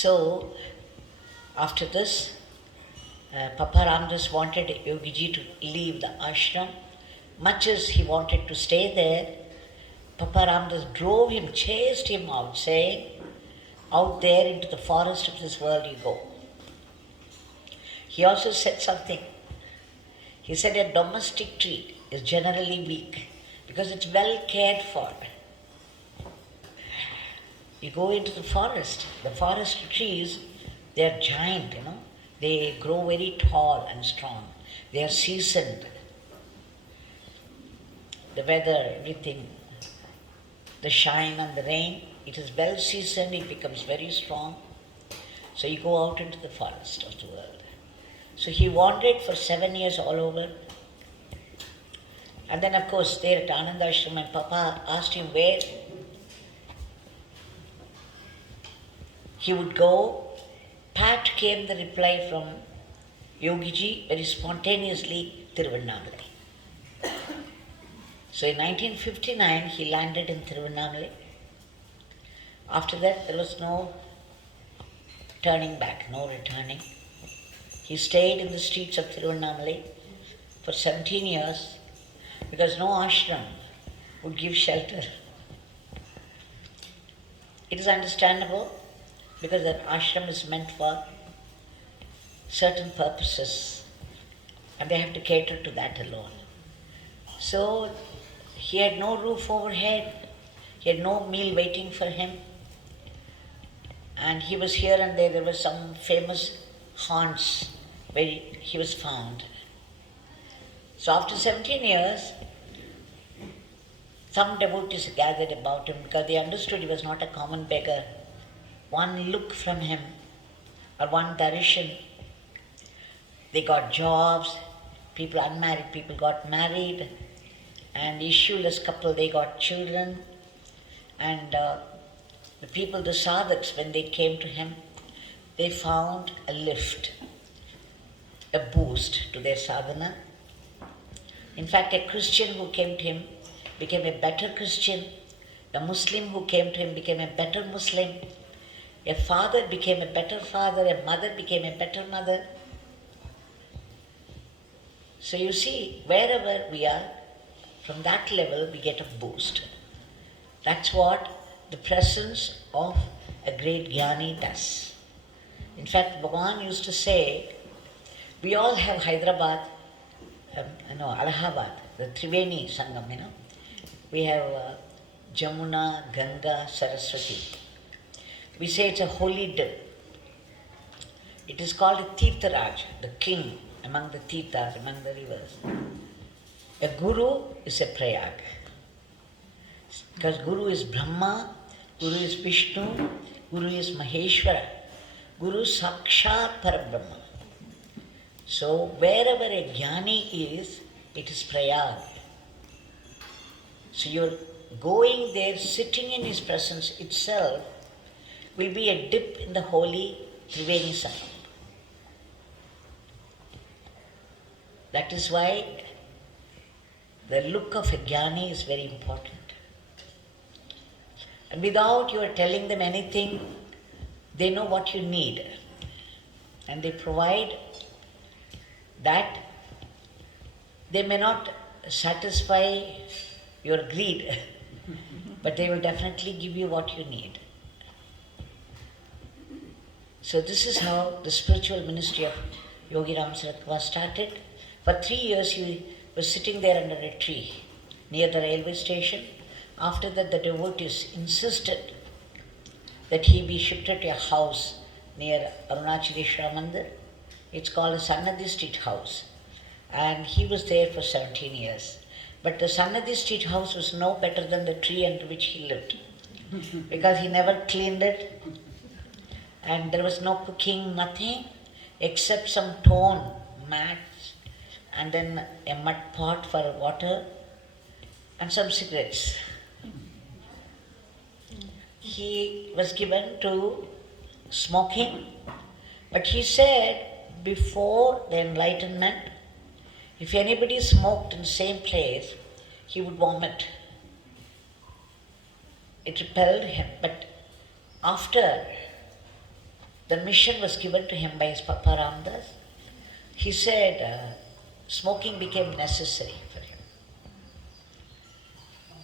So, after this, Papa Ramdas wanted Yogiji to leave the ashram. Much as he wanted to stay there, Papa Ramdas drove him, chased him out, saying, out there into the forest of this world you go. He also said something. He said a domestic tree is generally weak because it's well cared for. You go into the forest trees, they are giant, They grow very tall and strong. They are seasoned. The weather, everything, the shine and the rain, it is well seasoned, it becomes very strong. So you go out into the forest of the world. So he wandered for 7 years all over. And then of course there at Ananda Ashram, and Papa asked him where he would go. Pat came the reply from Yogiji very spontaneously, Tiruvannamalai. So in 1959 he landed in Tiruvannamalai. After that there was no turning back, no returning. He stayed in the streets of Tiruvannamalai for 17 years because no ashram would give shelter. It is understandable because an ashram is meant for certain purposes and they have to cater to that alone. So he had no roof overhead, he had no meal waiting for him, and he was here and there were some famous haunts where he was found. So after 17 years, some devotees gathered about him because they understood he was not a common beggar. One look from him or one darshan, they got jobs, people unmarried people got married, and issueless couple, they got children, and the people, the sadhaks, when they came to him, they found a lift, a boost to their sadhana. In fact, a Christian who came to him became a better Christian. A Muslim who came to him became a better Muslim. A father became a better father. A mother became a better mother. So you see, wherever we are, from that level we get a boost. That's what the presence of a great jnani does. In fact, Bhagwan used to say, we all have Hyderabad, Allahabad, the Triveni Sangam, We have Jamuna, Ganga, Saraswati. We say it's a holy dip. It is called a Tirtharaj, the king among the Tirthas, among the rivers. A guru is a Prayag. Because Guru is Brahma, Guru is Vishnu, Guru is Maheshwara, Guru Sakshat Parabrahma. So wherever a jnani is, it is Prayag. So you're going there, sitting in his presence itself will be a dip in the holy Triveni Sangam. That is why the look of a jnani is very important. And without you telling them anything, they know what you need. And they provide that. They may not satisfy your greed, but they will definitely give you what you need. So this is how the spiritual ministry of Yogi Ramsuratkumar started. For 3 years he was sitting there under a tree near the railway station. After that, the devotees insisted that he be shifted to a house near Arunachaleshwara Mandir. It's called a Sannadhi Street house. And he was there for 17 years. But the Sannadhi Street house was no better than the tree under which he lived. Because he never cleaned it. And there was no cooking, nothing, except some torn mats and then a mud pot for water and some cigarettes. He was given to smoking, but he said before the enlightenment, if anybody smoked in the same place, he would vomit. It repelled him, but after the mission was given to him by his Papa Ramdas. He said smoking became necessary for him.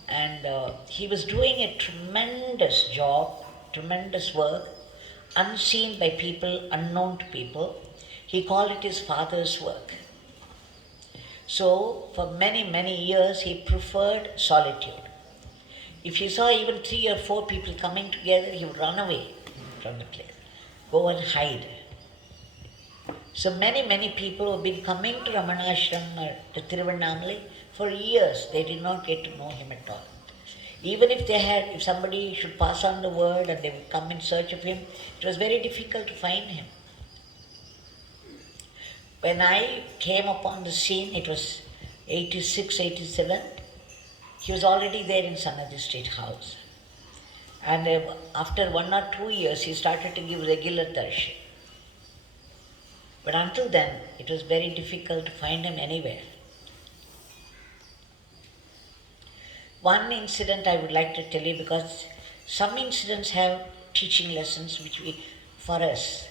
And he was doing a tremendous job, tremendous work, unseen by people, unknown to people. He called it his father's work. So for many, many years he preferred solitude. If he saw even 3 or 4 people coming together, he would run away from the place, go and hide. So many people who have been coming to Ramana Ashram or to Tiruvannamalai for years, they did not get to know him at all. Even if somebody should pass on the word and they would come in search of him, it was very difficult to find him. When I came upon the scene, it was 86, 87, he was already there in Sanadi Street House. And after 1 or 2 years, he started to give regular darshan. But until then, it was very difficult to find him anywhere. One incident I would like to tell you, because some incidents have teaching lessons for us.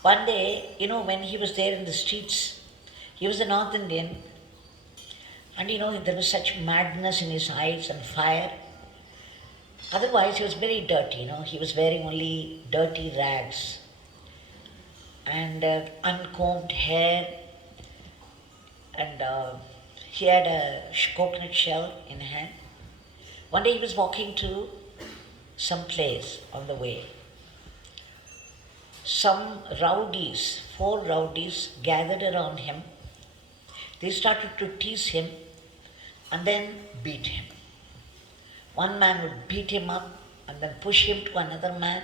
One day, when he was there in the streets, he was a North Indian, and there was such madness in his eyes and fire. Otherwise, he was very dirty, he was wearing only dirty rags and uncombed hair, and he had a coconut shell in hand. One day he was walking to some place on the way. Some rowdies, 4 rowdies gathered around him. They started to tease him and then beat him. One man would beat him up and then push him to another man.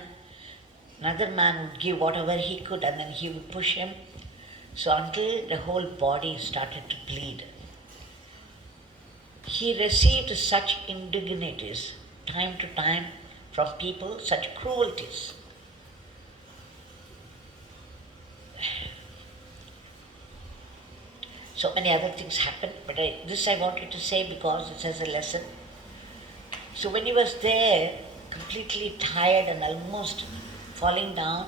Another man would give whatever he could and then he would push him. So until the whole body started to bleed. He received such indignities time to time from people, such cruelties. So many other things happened, but this I wanted to say because it has a lesson. So when he was there, completely tired and almost falling down,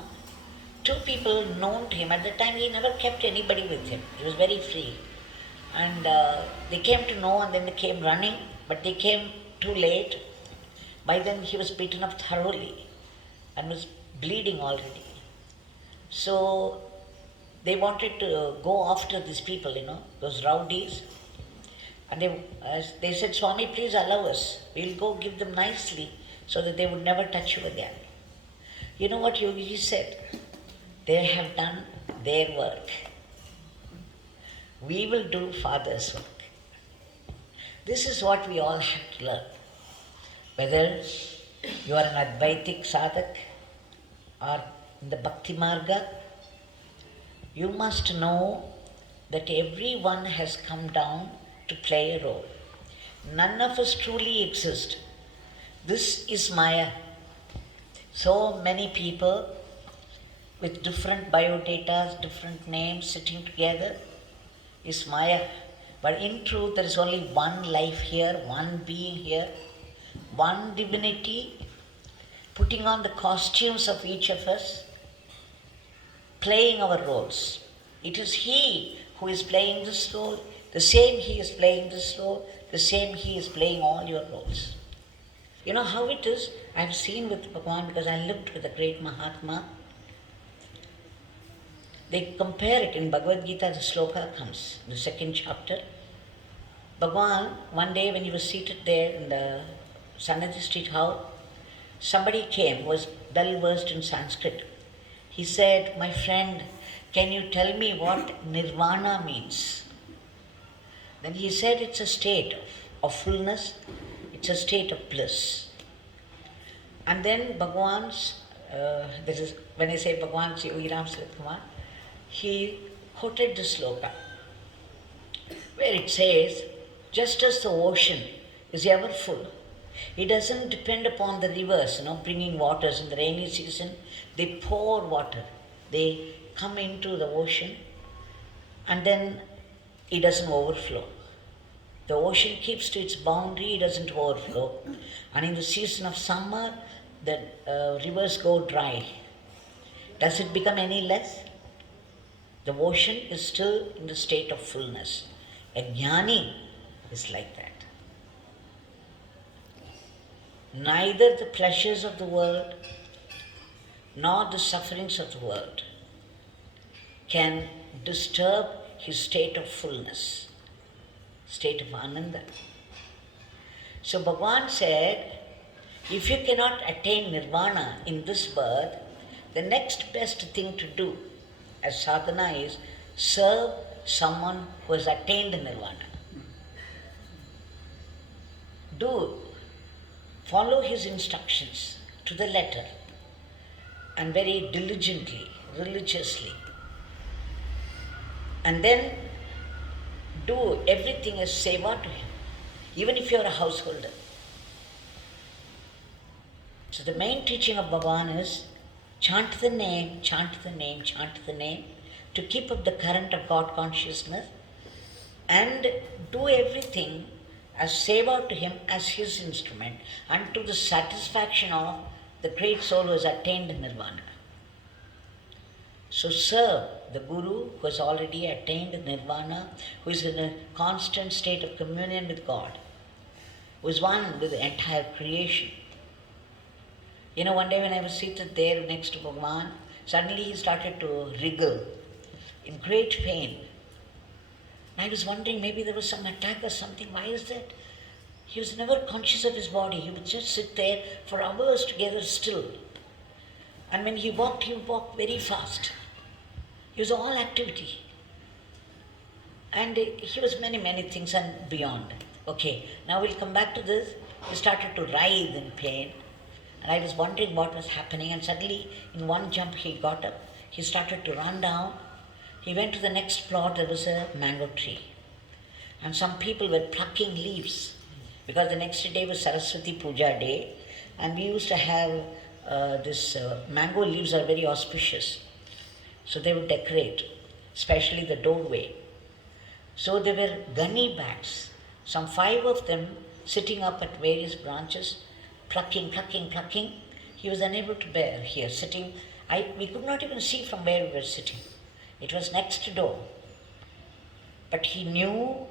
2 people known to him, at the time he never kept anybody with him, he was very free. And they came to know and then they came running, but they came too late. By then he was beaten up thoroughly and was bleeding already. So they wanted to go after these people, those rowdies. And they said, Swami, please allow us. We'll go give them nicely so that they would never touch you again. You know what Yogi said? They have done their work. We will do Father's work. This is what we all have to learn. Whether you are an Advaitik sadhak or in the Bhakti Marga, you must know that everyone has come down to play a role. None of us truly exist. This is Maya. So many people with different biodatas, different names sitting together is Maya. But in truth, there is only one life here, one being here, one divinity putting on the costumes of each of us, playing our roles. It is He who is playing this role, the same He is playing this role, the same He is playing all your roles. You know how it is? I have seen with Bhagwan, because I lived with a great Mahatma. They compare it in Bhagavad Gita, the sloka comes, the 2nd chapter. Bhagwan, one day when he was seated there in the Sanadi Street House, somebody came who was well versed in Sanskrit. He said, my friend, can you tell me what nirvana means? Then he said it's a state of fullness, it's a state of bliss. And then Bhagwan's, this is when I say Bhagwan's Yogi Ramsuratkumar, he quoted the sloka where it says, just as the ocean is ever full, it doesn't depend upon the rivers, bringing waters. In the rainy season, they pour water. They come into the ocean and then it doesn't overflow. The ocean keeps to its boundary, it doesn't overflow. And in the season of summer, the rivers go dry. Does it become any less? The ocean is still in the state of fullness. A jnani is like that. Neither the pleasures of the world nor the sufferings of the world can disturb his state of fullness, state of ananda. So Bhagwan said, if you cannot attain nirvana in this birth, the next best thing to do as sadhana is serve someone who has attained nirvana. Follow his instructions to the letter and very diligently, religiously. And then do everything as seva to him, even if you are a householder. So the main teaching of Bhagwan is chant the name, chant the name, chant the name, to keep up the current of God consciousness, and do everything as seva to him as his instrument, and to the satisfaction of the great soul who has attained nirvana. So serve the Guru who has already attained nirvana, who is in a constant state of communion with God, who is one with the entire creation. You know, one day when I was seated there next to Bhagwan, suddenly he started to wriggle in great pain. I was wondering, maybe there was some attack or something. Why is that? He was never conscious of his body. He would just sit there for hours together still. And when he walked very fast. He was all activity. And he was many, many things and beyond. Okay, now we'll come back to this. He started to writhe in pain. And I was wondering what was happening. And suddenly, in one jump, he got up. He started to run down. He went to the next plot. There was a mango tree. And some people were plucking leaves. Because the next day was Saraswati Puja day. And we used to have mango leaves are very auspicious. So they would decorate, especially the doorway. So there were gunny bats, some 5 of them sitting up at various branches, plucking. He was unable to bear here, sitting. We could not even see from where we were sitting. It was next door. But he knew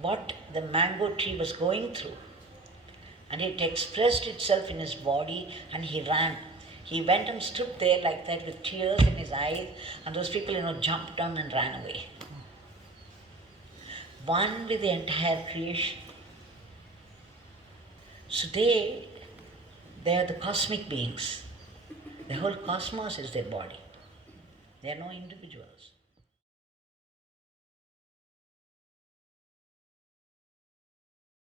what the mango tree was going through. And it expressed itself in his body, and he ran. He went and stood there like that with tears in his eyes, and those people, jumped down and ran away. One with the entire creation. So they are the cosmic beings. The whole cosmos is their body. They are no individuals.